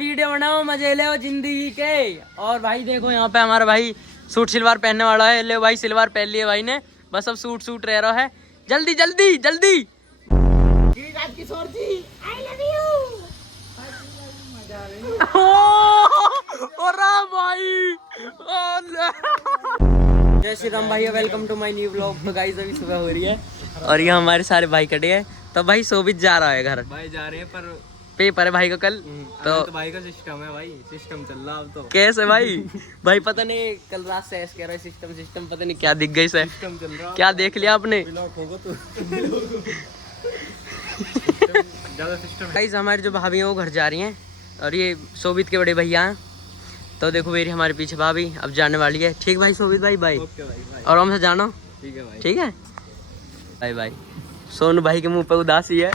Video बनाओ, मजे ले जिंदगी के। और भाई देखो यहाँ पे हमारा भाई सूट सलवार पहनने वाला है। ले भाई सलवार पहन लिए भाई ने, बस अब सूट रह रहा है। जल्दी जल्दी जल्दी। Kishore ji I love you. भाई जय श्री राम भाई, welcome to my new vlog. तो गाइस अभी सुबह हो रही है और ये हमारे सारे भाई खड़े हैं। तो भाई शोभित जा रहा है घर, भाई जा रहे हैं पर पेपर है भाई का कल। तो भाई का सिस्टम है, भाई सिस्टम चल रहा अब तो। कैसे भाई? भाई पता नहीं कल रात से ऐसे कह रहा है सिस्टम पता नहीं क्या दिख गई से। सिस्टम चल रहा क्या देख लिया आपने? ज्यादा सिस्टम है। गाइस हमारी जो भाभी हैं वो घर जा रही हैं और ये शोभित के बड़े भैया हैं। तो देखो मेरी हमारे पीछे भाभी अब जाने वाली है। ठीक भाई शोभित भाई बाय। ओके भाई और हमसे जानो। ठीक है भाई। ठीक है बाय बाय। सोनू भाई के मुंह पे उदासी है।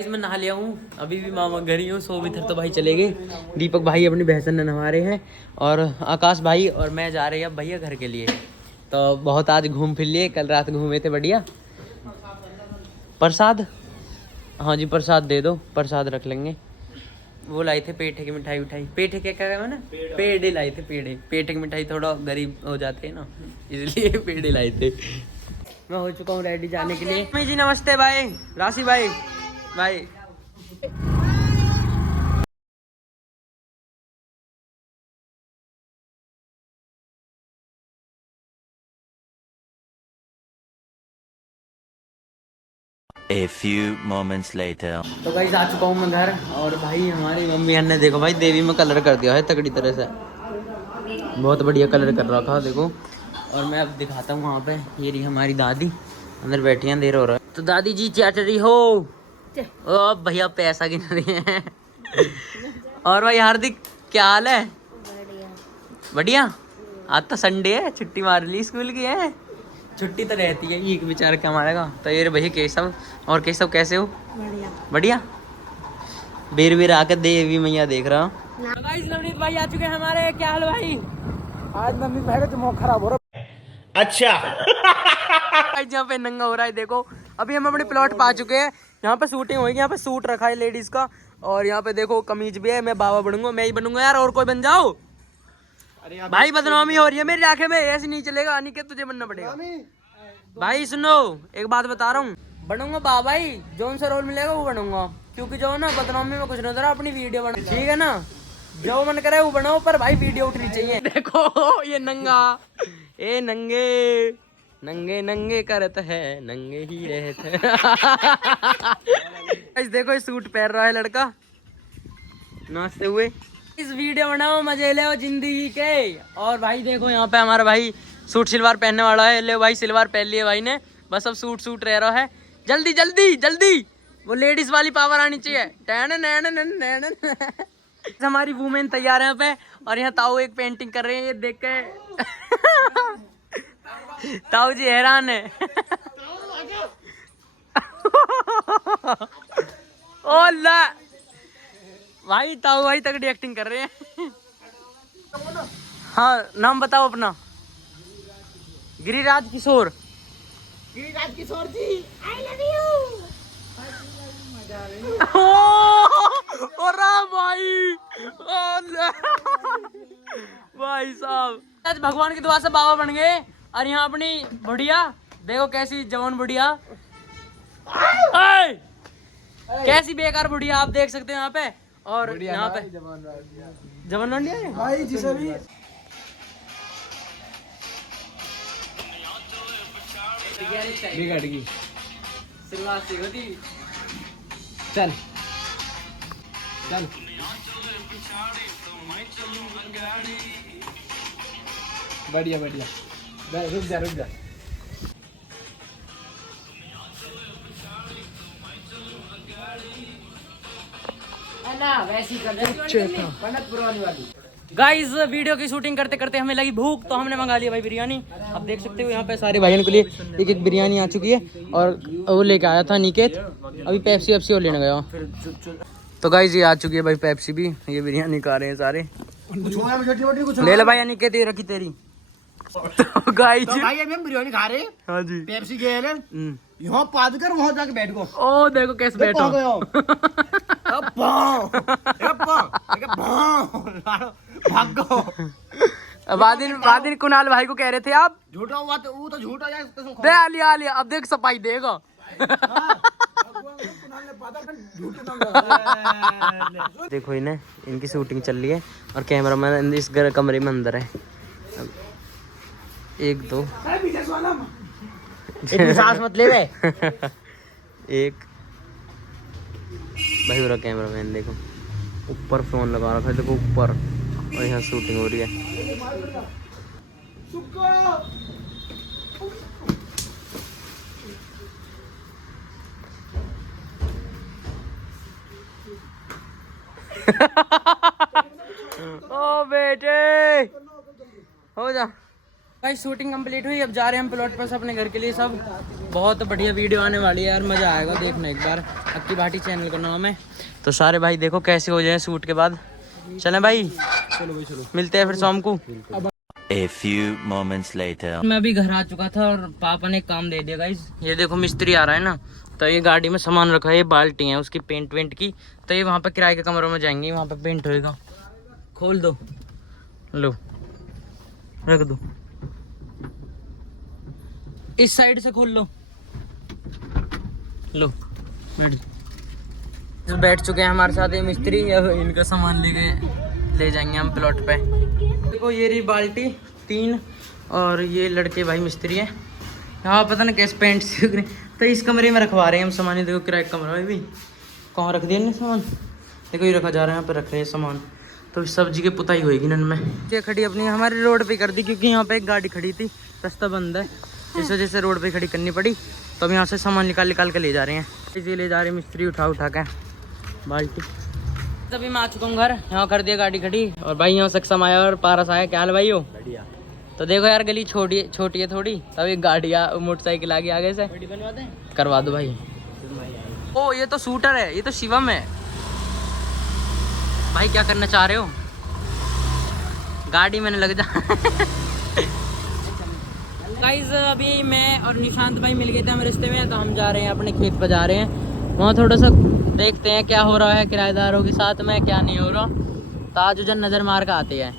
इसमें नहा लिया हूँ, अभी भी मामा घर ही हूँ। शोभित तो भाई चले गए, दीपक भाई अपनी बहसन ने नहा रहे हैं और आकाश भाई और मैं जा रहे हैं अब भैया घर के लिए। तो बहुत आज घूम फिर लिए, कल रात घूमे थे बढ़िया। प्रसाद, हाँ जी प्रसाद दे दो, प्रसाद रख लेंगे। वो लाए थे पेठे की मिठाई पेठे क्या क्या ना, पेड़े लाए थे। पेठे की मिठाई थोड़ा गरीब हो जाते हैं ना, इसलिए पेड़े लाए थे। मैं हो चुका हूँ रेडी जाने के लिए। मम्मी जी नमस्ते भाई, राशि भाई भाई। A few moments later. तो गाइस आ चुका हूँ मैं घर और भाई हमारी मम्मी ने देखो भाई देवी में कलर कर दिया है तगड़ी तरह से, बहुत बढ़िया कलर कर रखा देखो। और मैं अब दिखाता हूँ वहाँ पे, ये रही हमारी दादी अंदर बैठी हैं, देर हो रहा है। तो दादी जी क्या कर रही हो? ओ भैया पैसा गिन रही है। और भाई हार्दिक क्या हाल है? बढ़िया। आज तो संडे है, छुट्टी मार ली स्कूल की है। छुट्टी तो रहती है, ये बेचारा क्या मारेगा। तो ये भैया केशव, और केशव कैसे हो? बढ़िया बढ़िया। बेर आकर देवी मैया देख रहा हूँ। नवनीत भाई आ चुके हैं हमारे, क्या हाल भाई? आज नवनीत भाई का दिमाग खराब हो रहा। अच्छा। यहाँ पे नंगा हो रहा है देखो। अभी हम अपने प्लॉट पा चुके हैं, यहाँ पे शूटिंग होगी। यहाँ पे सूट रखा है लेडीज का और यहाँ पे देखो कमीज भी है। मैं बाबा बनूंगा, मैं ही बनूंगा यार, और कोई बन जाओ। भाई बदनामी हो रही है मेरी आंखें में, ऐसे नहीं चलेगा। अनिकेत तुझे बनना पड़ेगा। भाई सुनो एक बात बता रहा हूँ, बनूंगा बाबा ही, जो सा रोल मिलेगा वो बनूंगा। क्योंकि जो ना बदनामी में कुछ नहीं होता, अपनी वीडियो बना, ठीक है ना? जो मन करे वो बनाओ, पर भाई वीडियो उठनी चाहिए। देखो ये नंगा, ए नंगे नंगे नंगे करत है, नंगे ही रहते। इस देखो इस सूट पहन रहा है लड़का नाचते हुए। इस वीडियो बनाओ, मजे ले जिंदगी के। और भाई देखो यहाँ पे हमारा भाई सूट सलवार पहनने वाला है। ले भाई सलवार पहन लिए भाई ने, बस अब सूट रह रहा है। जल्दी जल्दी जल्दी, वो लेडीज वाली पावर आनी चाहिए। टैन नैन नैन नैन। हमारी वुमेन तैयार है यहाँ पे, और यहाँ ताऊ एक पेंटिंग कर रहे हैं, ये देख के ताऊ जी हैरान है। ओ ला भाई, ताऊ भाई तगड़ी एक्टिंग कर रहे हैं। हाँ नाम बताओ अपना। Giriraj Kishore. Giriraj Kishore ji I love you. भाई भाई साहब आज भगवान की दुआ से बाबा बन गए। और यहाँ अपनी बुढ़िया देखो कैसी जवान बुढ़िया, कैसी बेकार बुढ़िया आप देख सकते हो यहाँ पे। और यहाँ पे जवान है भाई जी सभी बिगड़ गई। शुरुआत से होती। चल चल बढ़िया बढ़िया, रुक जा। गाइस वीडियो की शूटिंग करते करते हमें लगी भूख, तो हमने मंगा लिया भाई बिरयानी। अब देख सकते हो यहाँ पे सारे भाइयों के लिए एक एक बिरयानी आ चुकी है। और वो लेके आया था निकेत, अभी पेप्सी और लेने गया। तो गाइस ये आ चुकी है भाई पेप्सी भी, ये बिरयानी खा रहे हैं सारे। ले ले भाई निकेत, ये रखी तेरी। तो गाइस भाई अभी हम बिरयानी खा रहे हैं। हाँ जी पेप्सी गए ना, यहाँ पाद कर वहाँ जाके बैठ गो। ओ देखो कैसे बैठो। भागो। वादिन कुणाल भाई को कह रहे थे आप झूठा हुआ तो वो तो झूठ हो जाए कसम खा। दे आलिया अब देख सफाई देगा। देखो इन्हें इनकी शूटिंग चल रही है और कैमरामैन इस कमरे में अंदर है। एक दो इतनी सांस मत ले बे। एक भाई पूरा कैमरामैन देखो ऊपर फोन लगा रखा है, देखो ऊपर, और यहाँ शूटिंग हो रही है। ओ बेटे हो जा भाई। शूटिंग कंप्लीट हुई, अब जा रहे हैं हम प्लॉट पर से अपने घर के लिए। सब बहुत बढ़िया वीडियो आने वाली है यार, मजा आएगा देखना एक बार। अक्की भाटी चैनल का नाम है। तो सारे भाई देखो कैसे हो जाए शूट के बाद। चलें भाई, चलो भाई चलो, मिलते हैं फिर शाम को। A few moments later. मैं अभी घर आ चुका था और पापा ने काम दे दिया गाइस। ये देखो मिस्त्री आ रहा है ना, तो ये गाड़ी में सामान रखा है, ये बाल्टी है उसकी पेंट वेंट की। तो ये वहाँ पे किराए के कमरों में जाएंगे, वहाँ पे पेंट होएगा। खोल दो, लो रख दो, इस साइड से खोल लो, लो बैठ चुके हैं हमारे साथ ये मिस्त्री। अब इनका सामान ले जाएंगे हम प्लॉट पे। देखो ये रही बाल्टी 3 और ये लड़के भाई मिस्त्री हैं। यहाँ पता नहीं कैसे पेंट सीख रहे, तो इस कमरे में रखवा रहे हैं हम सामान। ये देखो किराए कमरा में भी कहाँ रख दिया सामान, देखो ये रखा जा रहा है, यहाँ पे रख रहे हैं सामान। तो सब्जी की पुताई होएगी नन में। ये खड़ी अपनी हमारी रोड पे कर दी, क्योंकि यहाँ पे एक गाड़ी खड़ी थी, रास्ता बंद है, इस वजह से रोड पे खड़ी करनी पड़ी। तो अब यहाँ से सामान निकाल के ले जा रहे हैं। इसी ले जा रहे हैं मिस्त्री उठा के बाल्टी। तभी मैं आ चुका हूँ घर, यहाँ कर दिया गाड़ी खड़ी। और भाई यहाँ सक्षम आया और पारस आया। क्या हाल भाई हो? बढ़िया। तो देखो यार गली छोटी है थोड़ी, तब एक गाड़ी मोटरसाइकिल आ गई आगे से, करवा दो भाई। ओ ये तो शूटर है, ये तो शिवम है भाई। क्या करना चाह रहे हो? गाड़ी मैंने लग जा। गाइस अभी मैं और निशांत भाई मिल गए थे हम रास्ते में, तो हम जा रहे हैं अपने खेत पर जा रहे हैं। वहाँ थोड़ा सा देखते हैं क्या हो रहा है किराएदारों के साथ में, क्या नहीं हो रहा। तो आज उजन नज़र मार के आते हैं।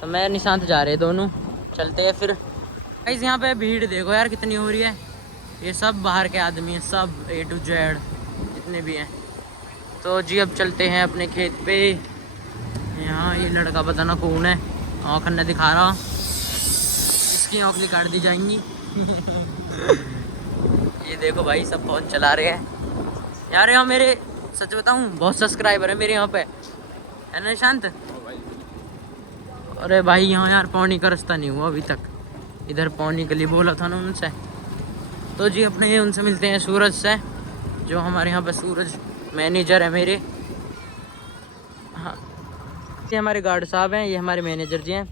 तो मैं निशांत जा रहे हैं दोनों, चलते हैं फिर। गाइस यहाँ पे भीड़ देखो यार कितनी हो रही है। ये सब बाहर के आदमी हैं, सब A to Z जितने भी हैं। तो जी अब चलते हैं अपने खेत पे। यहाँ ये लड़का पता ना कौन है, आँख न दिखा रहा, इसकी आँखें काट दी जाएंगी। ये देखो भाई सब फोन चला रहे हैं यार। यहाँ मेरे सच बताऊँ बहुत सब्सक्राइबर है मेरे यहाँ पे, है ना शांत? अरे भाई यहाँ यार पानी का रास्ता नहीं हुआ अभी तक, इधर पानी के लिए बोला था ना उनसे। तो जी अपने उनसे मिलते हैं सूरज से, जो हमारे यहाँ पे सूरज मैनेजर है मेरे। हाँ ये हमारे गार्ड साहब हैं, ये हमारे मैनेजर जी हैं।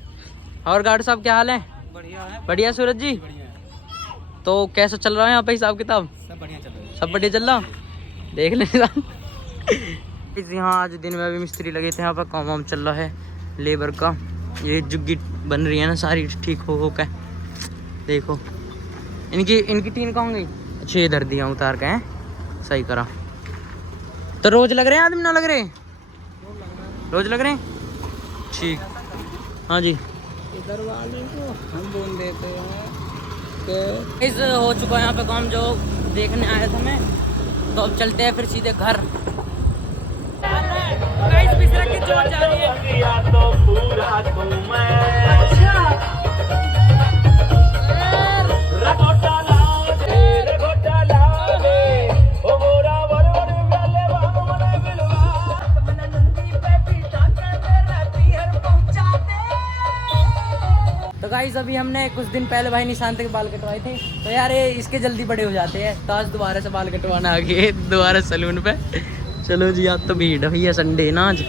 और गार्ड साहब क्या हाल है? बढ़िया है। बढ़िया सूरज जी। बढ़िया है। तो कैसा चल रहा है यहाँ पे हिसाब किताब? सब बढ़िया चल रहा है। सब बढ़िया चल रहा, देख लें। यहाँ आज दिन में अभी मिस्त्री लगे थे, यहाँ पर काम वाम चल रहा है लेबर का। ये जुग्गी बन रही है ना सारी ठीक हो के। देखो इनकी टीन कहाँ गई? अच्छा इधर दिया उतार के, हैं सही करा। तो रोज लग रहे हैं आदमी ना लग रहे? रोज लग रहे हैं, ठीक। हाँ जी इधर वाले को हम बोल देते हैं कि इस हो चुका है यहाँ पे काम जो देखने आया था मैं। तो अब चलते हैं फिर सीधे घर। गाइस बिसरा के जोर जा रही है। तो गाइस अभी हमने कुछ दिन पहले भाई निशांत के बाल कटवाए थे। तो यार ये इसके जल्दी बड़े हो जाते हैं, तो आज दोबारा से बाल कटवाना आ गए दोबारा सैलून पे। चलो जी आज तो भीड़ भैया संडे ना आज।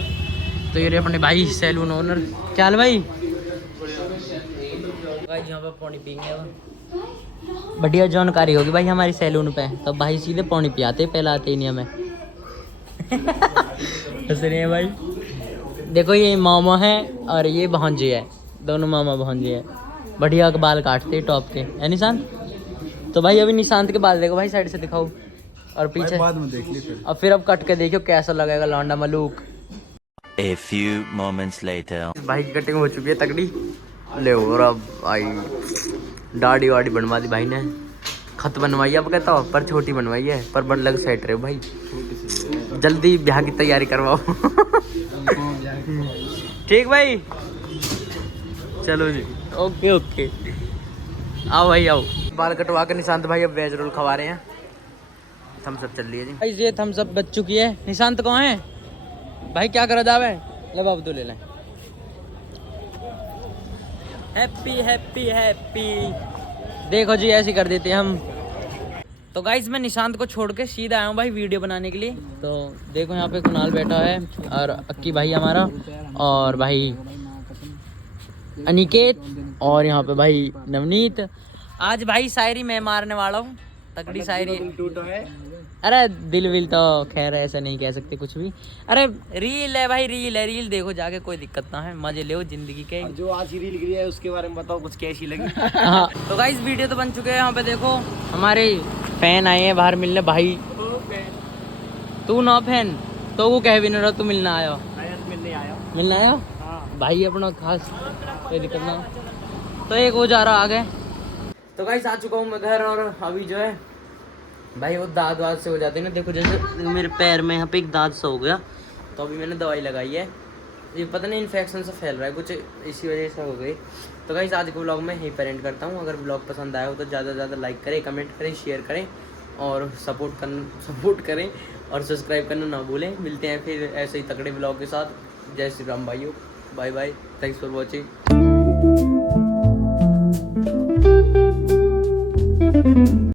तो ये अपने भाई सैलून ओनर। क्या हाल भाई? भाई यहाँ पे पानी पियेंगे, बढ़िया जानकारी होगी भाई हमारी सैलून पे। तो भाई सीधे पानी पियाते पिलाते ही नहीं हमें। हंस रहे हैं भाई। देखो ये मामा है और ये भांजे है, दोनों मामा भांजे है। बढ़िया के बाल काटते टॉप के, है निशांत? तो भाई अभी निशांत के बाल देखो भाई, साइड से दिखाओ और पीछे बाद में देख ली फिर। और फिर अब कट के देखो कैसा लगेगा लौंडा Malook. A few moments later. भाई की कटिंग हो चुकी है तगड़ी ले। और अब आई दाढ़ी वाड़ी बनवा दी भाई ने, खत बनवाई है अब कहता हो, पर छोटी बनवाई है, पर बन लग सेट रहे हो भाई। जल्दी ब्याह की तैयारी करवाओ। ठीक भाई, चलो जी, ओके ओके। आओ भाई आओ। बाल कटवा के निशांत भाई अब वेज रोल खवा रहे हैं। थम्स अप चल रही है जी भाई, ये थम्स अप बच चुकी है। निशांत कौन है भाई, क्या करा जावे? ले बाबू तो ले लें। Happy happy happy. देखो जी ऐसे कर देते हैं हम। तो गाइज मैं निशांत को छोड़ के सीधा आया हूँ भाई वीडियो बनाने के लिए। तो देखो यहाँ पे कुणाल बैठा है और अक्की भाई हमारा, और भाई अनिकेत, और यहाँ पे भाई नवनीत। आज भाई शायरी मैं मारने वाला हूँ, तगड़ी शायरी। अरे दिल विल तो खैर ऐसा नहीं कह सकते कुछ भी। अरे रील है भाई, रील है, रील देखो जाके, कोई दिक्कत ना है, मजे ले जिंदगी के। जो आज की रील गिरी है उसके बारे में बताओ, कुछ कैसी लगी? हाँ तो गाइस वीडियो तो बन चुके हैं। यहाँ पे देखो हमारे फैन आए हैं बाहर मिलने। भाई तू ना फैन तो वो कह भी नहीं रहा, तू मिलना आया? मिलना आया भाई अपना खास, कोई दिक्कत ना। तो एक वो जा रहा आगे। तो गाइस आ चुका हूँ मैं घर, और अभी जो है भाई वो दाद वाद से हो जाते हैं ना। देखो जैसे मेरे पैर में यहाँ पे एक दाद सा हो गया, तो अभी मैंने दवाई लगाई है। ये पता नहीं इन्फेक्शन से फैल रहा है कुछ, इसी वजह से हो गई। तो गाइस आज के व्लॉग में यहीं पर एंड करता हूँ। अगर व्लॉग पसंद आया हो तो ज़्यादा से ज़्यादा लाइक करें, कमेंट करें, शेयर करें और सपोर्ट करें और सब्सक्राइब करना ना भूलें। मिलते हैं फिर ऐसे ही तगड़े व्लॉग के साथ। जय श्री राम भाइयों, bye bye, thanks for watching.